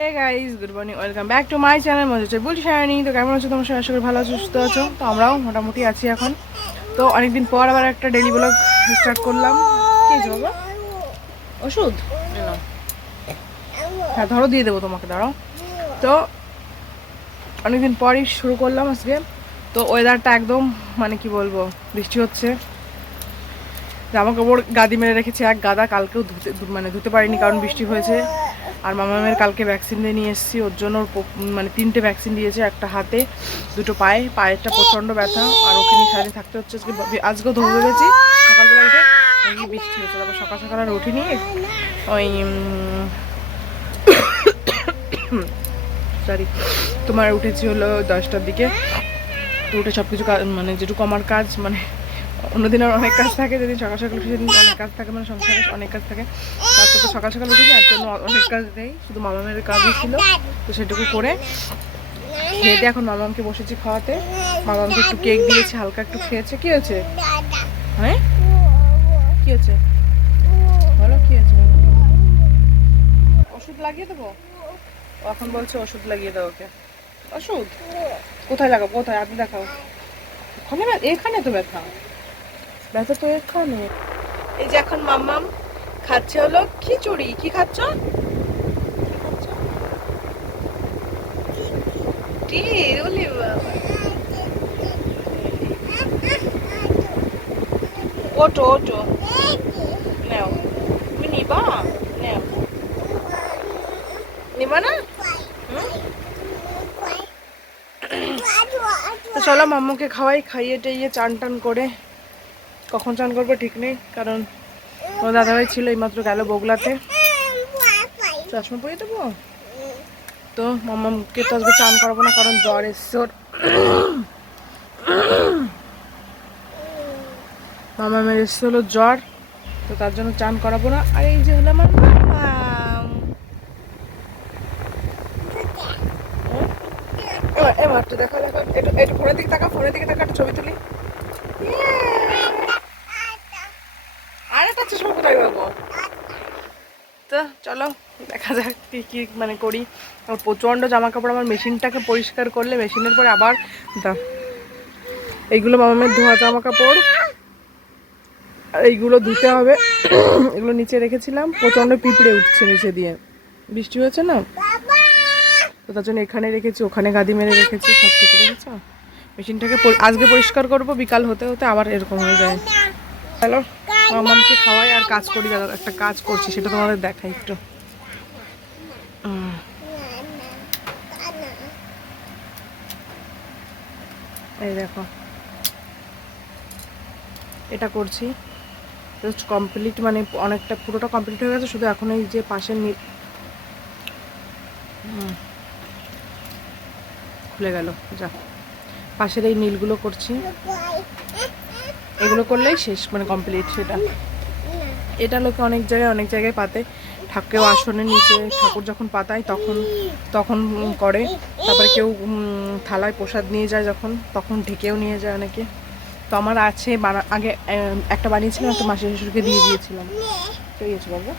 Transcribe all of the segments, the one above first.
Good morning welcome back to my channel মজা হচ্ছে বলছি সায়নি তো কেমন আছো তোমার? সবাই আশা করি ভালো আছো সুস্থ আছো। তো আমরাও মোটামুটি আছি এখন। তো অনেকদিন পর আবার একটা ডেলি ব্লগ স্টার্ট করলাম। কি হয়েছে বাবা? ওষুধ। হ্যাঁ ধরো দিয়ে দেবো তোমাকে দাঁড়াও তো অনেকদিন পরই শুরু করলাম আজকে। তো ওয়েদারটা একদম মানে কি বলব বৃষ্টি হচ্ছে। জামা কাপড় গাদি মেরে রেখেছি এক গাদা কালকেও ধুতে মানে ধুতে পারিনি কারণ বৃষ্টি হয়েছে। আর মামা মামামের কালকে ভ্যাকসিন দিয়ে নিয়ে এসেছি, ওর জন্য মানে তিনটে ভ্যাকসিন দিয়েছে, একটা হাতে, দুটো পায়ে, পায়েরটা প্রচণ্ড ব্যথা, আর ওকে নিয়ে সারাদিন থাকতে হচ্ছে। আজকে আজকেও ধরে ভেবেছি সকালবেলা উঠে দেখি বৃষ্টি হয়েছে, তারপর সকাল সকাল আর উঠিনি, ওই সরি তোমার উঠেছি হলো দশটার দিকে, তো উঠে সব কিছু মানে যেটুকু আমার কাজ মানে অন্যদিন আর অনেক কাজ থাকে, যেদিন সকাল সকাল সেদিন অনেক কাজ থাকে মানে সংসারে অনেক কাজ থাকে। তারপর তো সকাল সকাল উঠি আর জন্য অনেক কাজ নেই শুধু মামামের কাজই ছিল। তো সেটুকু করে খেয়ে দিয়ে এখন মামামকে বসেছি খাওয়াতে। মামামকে একটু কেক দিয়েছে হালকা একটু খেয়েছে। কি হয়েছে? হ্যাঁ? কি হয়েছে? বলো কি হয়েছে? ওষুধ লাগিয়ে দেবো? এখন বলছে ওষুধ লাগিয়ে দাও ওকে। ওষুধ? কোথায় লাগাবো? কোথায়? আপনি দেখাও। ওখানে এখানে তো ব্যথা। ব্যথা তো এখানে। এই যে এখন মাম্মাম খাচ্ছে হলো খিচুড়ি। কি খাচ্ছ? ওটো ওটো। নাও। তুমি নিবা? নাও। নিবা না? চলো মাম্মুকে খাওয়াই খাইয়ে টাইয়ে চান টান করে। কখন চান করব ঠিক নেই, কারণ ও দাদাভাই ছিল এইমাত্র গেল বগলাতে চশমা পরিয়ে দেবো? তো মাম্মামকে তো আজকে চান করাবো না, কারণ জ্বর এসছে ওর। মামামের এসছে হলো জ্বর, তো তার জন্য চান করাবো না। আর এই যে হলো আমার এবার একটু দেখো দেখো, একটু একটু ফোনের দিকে তাকা ফোনের দিকে তাকা একটু ছবি তুলি আর একটা চশমা কোথায় পাবো তো চলো, দেখা যাক কি কি মানে করি। আমার প্রচণ্ড জামা কাপড় আমার মেশিনটাকে পরিষ্কার করলে মেশিনের পরে আবার এইগুলো মামামের ধোয়া জামা কাপড় আর এইগুলো ধুতে হবে। এগুলো নিচে রেখেছিলাম। প্রচণ্ড পিঁপড়ে উঠছে নিচে দিয়ে। বৃষ্টি হয়েছে না? তো তার জন্য এখানে রেখেছি, ওখানে গাদি মেরে রেখেছি, সব কিছু রেখেছ? মেশিনটাকে আজকে পরিষ্কার করব, বিকাল হতে হতে আবার এরকম হয়ে যায়। হ্যালো মামামকে খাওয়াই আর কাজ করি, দাদা। একটা কাজ করছি, সেটা তোমাদের দেখাই একটু। এই দেখো। এটা করছি। জাস্ট কমপ্লিট মানে অনেকটা, পুরোটা কমপ্লিট হয়ে গেছে, শুধু এখন এই যে পাশের নি খুলে গেল, যা। পাশের এই নীলগুলো করছি। এগুলো করলেই শেষ মানে কমপ্লিট সেটা। এটা লোকে অনেক জায়গায় অনেক জায়গায় পাতে। ঠাকুর আসনের নিচে, ঠাকুর যখন পাতায় তখন তখন করে। তারপরে কেউ থালায় প্রসাদ নিয়ে যায় যখন, তখন ঢেকেও নিয়ে যায় অনেকে। তো আমার আছে আগে একটা বানিয়েছিলাম, একটা মাসি শ্বশুরকে দিয়ে দিয়েছিলাম। বাবু?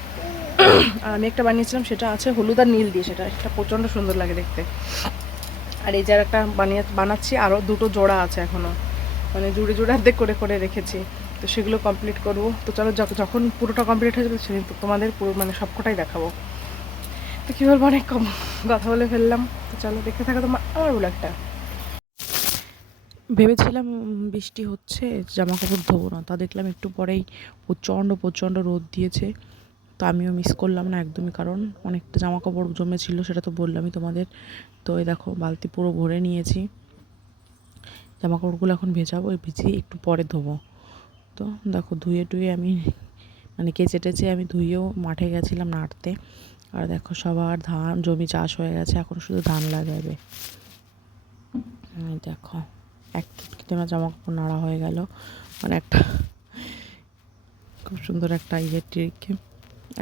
আর আমি একটা বানিয়েছিলাম, সেটা আছে হলুদ আর নীল দিয়ে, সেটা সেটা প্রচণ্ড সুন্দর লাগে দেখতে। আর এই যে আর একটা বানিয়ে, বানাচ্ছি আরও দুটো জোড়া আছে এখনও মানে জুড়ে জুড়ে অর্ধেক করে করে রেখেছি। তো সেগুলো কমপ্লিট করব। তো চলো, যখ- যখন পুরোটা কমপ্লিট হয়ে যাবে সেদিন তোমাদের পুরো মানে সবকটাই দেখাবো। তো কী বলব, অনেক কম কথা বলে ফেললাম। তো চলো, দেখতে থাকো তোমার আমার ব্লগটা ভেবেছিলাম বৃষ্টি হচ্ছে জামা কাপড় ধোবো না। তা দেখলাম একটু পরেই প্রচণ্ড প্রচণ্ড রোদ দিয়েছে। তো আমিও মিস করলাম না একদমই, কারণ অনেকটা জামা কাপড় জমেছিল, সেটা তো বললামই তোমাদের। তো এই দেখো, বালতি পুরো ভরে নিয়েছি। জামা কাপড়গুলো এখন ভেজাবো ভিজিয়ে একটু পরে ধোবো। তো দেখো ধুয়ে টুয়ে আমি মানে কেচে টেচে আমি ধুয়েও মাঠে গেছিলাম নাড়তে। আর দেখো সবার ধান, জমি চাষ হয়ে গেছে, এখন শুধু ধান লাগাবে। দেখো, এক আমার জামা কাপড় নাড়া হয়ে গেল। মানে একটা খুব সুন্দর একটা ইলেকট্রিক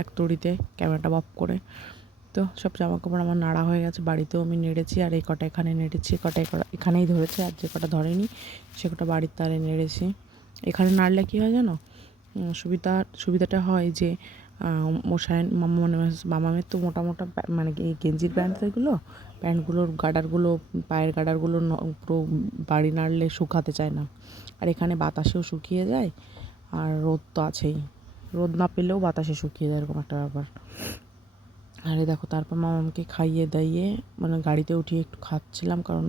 এক তড়িতে ক্যামেরাটা অফ করে। তো সব জামা কাপড় আমার নাড়া হয়ে গেছে, বাড়িতেও আমি নেড়েছি আর এই কটা এখানে নেড়েছি কটা এখানেই ধরেছে আর যে কটা ধরেনি সে কটা বাড়ির তারে নেড়েছি। এখানে নাড়লে কী হয় জানো? সুবিধা, সুবিধাটা হয় যে মশাইন মামা মানে মামামের তো মোটা মোটা মানে এই গেঞ্জির প্যান্ট তো এগুলো প্যান্টগুলোর গাডারগুলো, পায়ের গাডারগুলো পুরো বাড়ি নাড়লে শুকাতে চায় না। আর এখানে বাতাসেও শুকিয়ে যায়, আর রোদ তো আছেই। রোদ না পেলেও বাতাসে শুকিয়ে যায়, এরকম একটা ব্যাপার। আরে দেখো, তারপর মামাকে খাইয়ে দাইয়ে মানে গাড়িতে উঠিয়ে একটু খাচ্ছিলাম, কারণ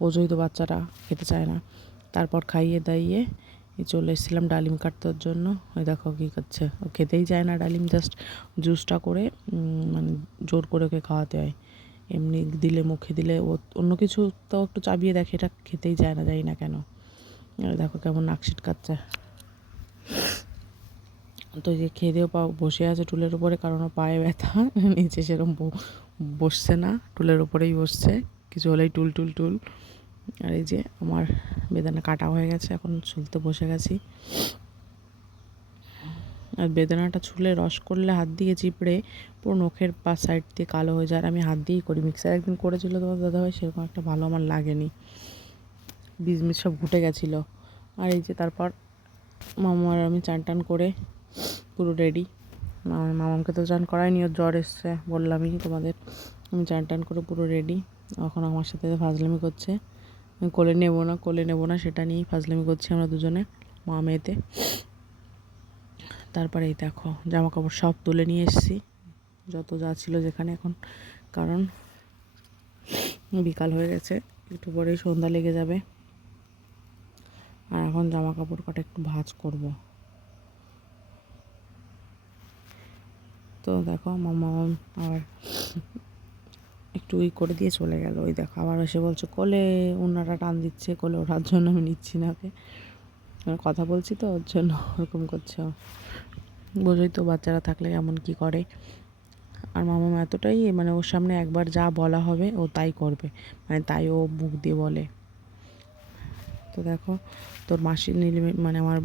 বোঝোই তো বাচ্চারা খেতে চায় না। তারপর খাইয়ে দাইয়ে চলে এসেছিলাম ডালিম কাটতের জন্য। ওই দেখো কী করছে। ও খেতেই চায় না ডালিম জাস্ট জুসটা করে মানে জোর করে ওকে খাওয়াতে হয়। এমনি দিলে, মুখে দিলে ও অন্য কিছু তো একটু চাবিয়ে দেখে, এটা খেতেই চায় না, জানি না কেন। দেখো কেমন নাক ছিটকাচ্ছে। তো যে খেয়ে দিয়েও পা বসে আছে টুলের উপরে, কারণ পায়ে ব্যথা, নিচে সেরকম বসছে না, টুলের উপরেই বসছে, কিছু হলেই টুল টুল টুল। আর এই যে আমার বেদানা কাটা হয়ে গেছে, এখন ছুলতে বসে গেছি। আর বেদানাটা ছুলে রস করলে হাত দিয়ে চিপড়ে পুরো নখের পা সাইড দিয়ে কালো হয়ে যায়, আর আমি হাত দিয়েই করি। মিক্সার একদিন করেছিল তোমার দাদাভাই, সেরকম একটা ভালো আমার লাগেনি। বীজ মিজ সব ঘুটে গেছিল। আর এই যে তারপর মামার আমি চান টান করে পুরো রেডি আমার তো চান করাইনি ওর জ্বর এসছে, বললামই তোমাদের। আমি চান টান করে পুরো রেডি এখন আমার সাথে ফাজলামি করছে। আমি কোলে নেব না, কোলে নেব না, সেটা নিয়েই ফাজলামি করছি আমরা দুজনে, মা মেয়েতে। তারপরে এই দেখো জামা কাপড় সব তুলে নিয়ে এসেছি। যত যা ছিল যেখানে এখন, কারণ বিকাল হয়ে গেছে, একটু পরেই সন্ধ্যা লেগে যাবে। আর এখন জামা কাপড় কটা একটু ভাজ করব। তো দেখো মামা আবার একটু ওই করে দিয়ে চলে গেল। ওই দেখো আবার এসে বলছে, কোলে উন্নাটা টান দিচ্ছে, কোলে ওঠার জন্য আমি নিচ্ছি না ওকে। কথা বলছি তো, ওর জন্য ওরকম করছে। বোঝোই তো বাচ্চারা থাকলে কেমন কি করে। আর মামা এতটাই মানে ওর সামনে একবার যা বলা হবে, ও তাই করবে। মানে তাই ও মুখ দিয়ে বলে। তো দেখো, তোর মাসি নীলিমে মানে আমার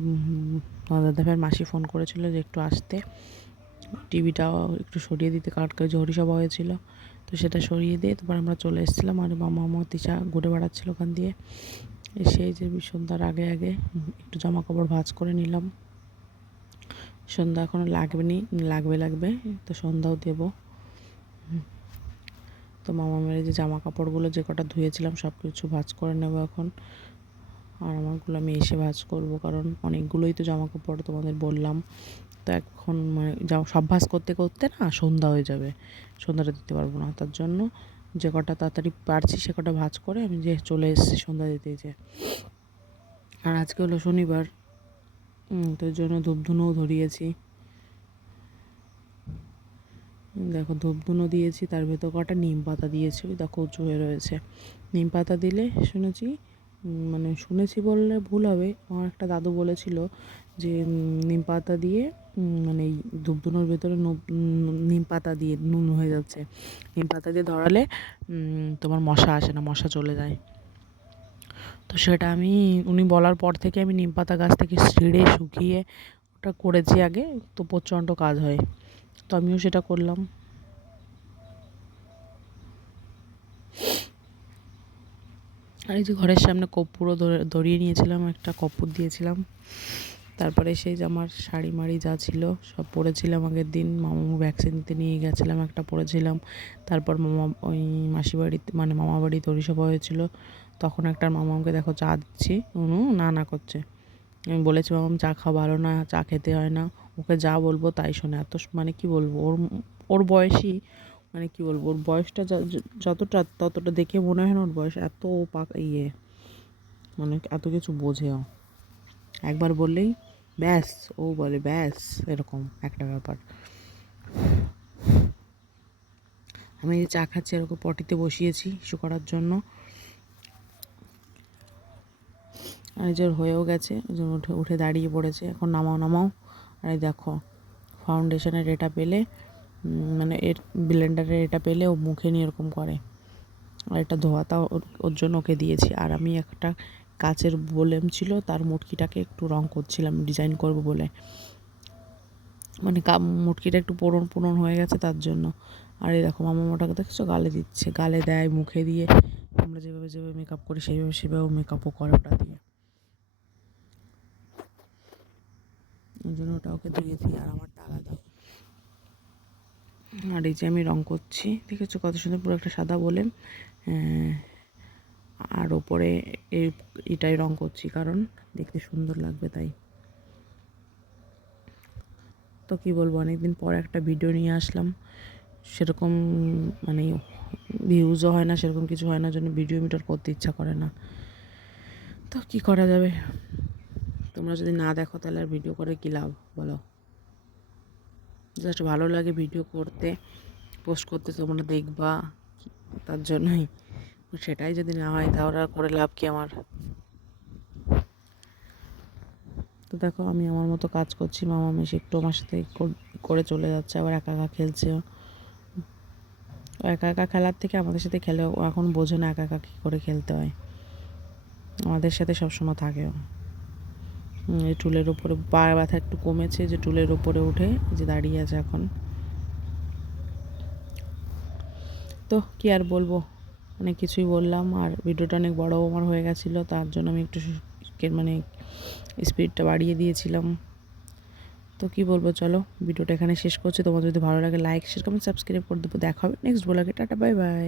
তোমার দাদাভাইয়ের মাসি ফোন করেছিল যে একটু আসতে। টিভিটাও একটু সরিয়ে দিতে কারণ যে হরিসভা হয়েছিল। তো সেটা সরিয়ে দিয়ে তারপর আমরা চলে এসেছিলাম আর মামা আমার তিশা ঘুরে বেড়াচ্ছিল ওখান দিয়ে। এসে যে সন্ধ্যার আগে আগে একটু জামা কাপড় ভাজ করে নিলাম। সন্ধ্যা এখনও লাগবে নি লাগবে লাগবে, তো সন্ধ্যাও দেবো। তো মামা মেরে যে জামা কাপড়গুলো যে কটা ধুয়েছিলাম সব কিছু ভাঁজ করে নেব এখন। আর আমারগুলো আমি এসে ভাজ করব, কারণ অনেকগুলোই তো জামা কাপড় তোমাদের বললাম। তো এখন মানে যা- সব ভাঁজ করতে করতে না সন্ধ্যা হয়ে যাবে। সন্ধ্যাটা দিতে পারব না তার জন্য যে কটা তাড়াতাড়ি পারছি সে কটা ভাঁজ করে আমি যে চলে এসেছি সন্ধ্যা দিতে যে। আর আজকে হলো শনিবার উম, তো এর জন্য ধূপধুনোও ধরিয়েছি। দেখো ধূপধুনো দিয়েছি তার ভেতর কটা নিম পাতা দিয়েছি দেখো উঁচু হয়ে রয়েছে। নিম পাতা দিলে শুনেছি মানে শুনেছি বললে ভুল হবে। আমার একটা দাদু বলেছিল যে নিম পাতা দিয়ে মানে এই ধূপধুনোর ভেতরে নিম পাতা দিয়ে নুন হয়ে যাচ্ছে। নিম পাতা দিয়ে ধরালে তোমার মশা আসে না, মশা চলে যায়। তো সেটা আমি, উনি বলার পর থেকে আমি নিম পাতা গাছ থেকে ছিঁড়ে শুকিয়ে ওটা করেছি আগে, তো প্রচণ্ড কাজ হয়। তো আমিও সেটা করলাম। আর এই যে ঘরের সামনে কর্পূরও ধরে- ধরিয়ে নিয়েছিলাম, একটা কর্পূর দিয়েছিলাম। তারপরে সেই যে আমার শাড়ি মাড়ি যা ছিল, সব পরেছিলাম আগের দিন। মামামু ভ্যাকসিন দিতে নিয়ে গেছিলাম, একটা পরেছিলাম। তারপর মামা, ওই মাসি বাড়িতে মানে মামা বাড়ি তরিসভা হয়েছিল। তখন একটা মামাকে দেখো, চা দিচ্ছি। উনু না না, করছে। আমি বলেছি মামাম চা খাওয়া ভালো না, চা খেতে হয় না। ওকে যা বলব তাই শোনে। এত মানে কি বলব? ওর ওর বয়সী মানে কি বলব, ওর বয়সটা যতটা, ততটা দেখে মনে হয় না ওর বয়স এত পাক ইয়ে মানে এত কিছু বোঝেও। একবার বললেই, ব্যাস, ও বলে, ব্যাস, এরকম একটা ব্যাপার। আমি যে চা খাচ্ছি এরকম পটিতে বসিয়েছি ইস্যু করার জন্য। আর ওর হয়েও গেছে উঠে উঠে দাঁড়িয়ে পড়েছে। এখন নামাও নামাও। আর দেখো ফাউন্ডেশনের এটা পেলে মানে এর ব্লেন্ডারের এটা পেলে ও মুখে নিয়ে এরকম করে। আর এটা ধোয়াতা ওর জন্য ওকে দিয়েছি। আর আমি একটা কাচের বোলেম ছিল, তার মুটকিটাকে একটু রং করছিলাম ডিজাইন করব বলে। মানে কা- মুটকিটা একটু পুরন পুরন হয়ে গেছে তার জন্য। আর এই দেখো, মামা ওটাকে দেখছ? গালে দিচ্ছে, গালে দেয় মুখে দিয়ে। আমরা যেভাবে যেভাবে মেকআপ করি, সেইভাবে সেভাবেও মেকআপও করে ওটা দিয়ে। ওই জন্য ওটা ওকে দিয়েছি আর আমার আলাদা আর এই যে আমি রং করছি, দেখেছ কত সুন্দর পুরো একটা সাদা বলে। আর ওপরে এই এটাই রং করছি, কারণ দেখতে সুন্দর লাগবে তাই। তো কি বলব, অনেকদিন পর একটা ভিডিও নিয়ে আসলাম। সেরকম মানে ভিউজও হয় না, সেরকম কিছু হয় না জন্য ভিডিও মিটার করতে ইচ্ছা করে না। তো কি করা যাবে? তোমরা যদি না দেখো, তাহলে আর ভিডিও করে কী লাভ, বলো? জাস্ট ভালো লাগে ভিডিও করতে পোস্ট করতে তোমরা দেখবা তার জন্যই। সেটাই যদি না হয় তাহলে আর করে লাভ কি আমার? তো দেখো আমি আমার মতো কাজ করছি মামা মেশে একটু আমার সাথে করে চলে যাচ্ছে আবার একা একা খেলছে একা একা খেলার থেকে আমাদের সাথে খেলে এখন বোঝে না একা একা কী করে খেলতে হয়। আমাদের সাথে সবসময় থাকে ও হুম, এই টুলের উপরে পা ব্যথা একটু কমেছে, যে টুলের উপরে উঠে যে দাঁড়িয়ে আছে এখন। তো কি আর বলব? অনেক কিছুই বললাম, আর ভিডিওটা অনেক বড় আমার হয়ে গেছিল, তার জন্য আমি একটু মানে স্পিডটা বাড়িয়ে দিয়েছিলাম। তো কি বলব, চলো ভিডিওটা এখানে শেষ করছি। তোমার যদি ভালো লাগে লাইক শেয়ার কমেন্ট সাবস্ক্রাইব করে দেবো। দেখা হবে নেক্সট ব্লগে টাটা বাই বাই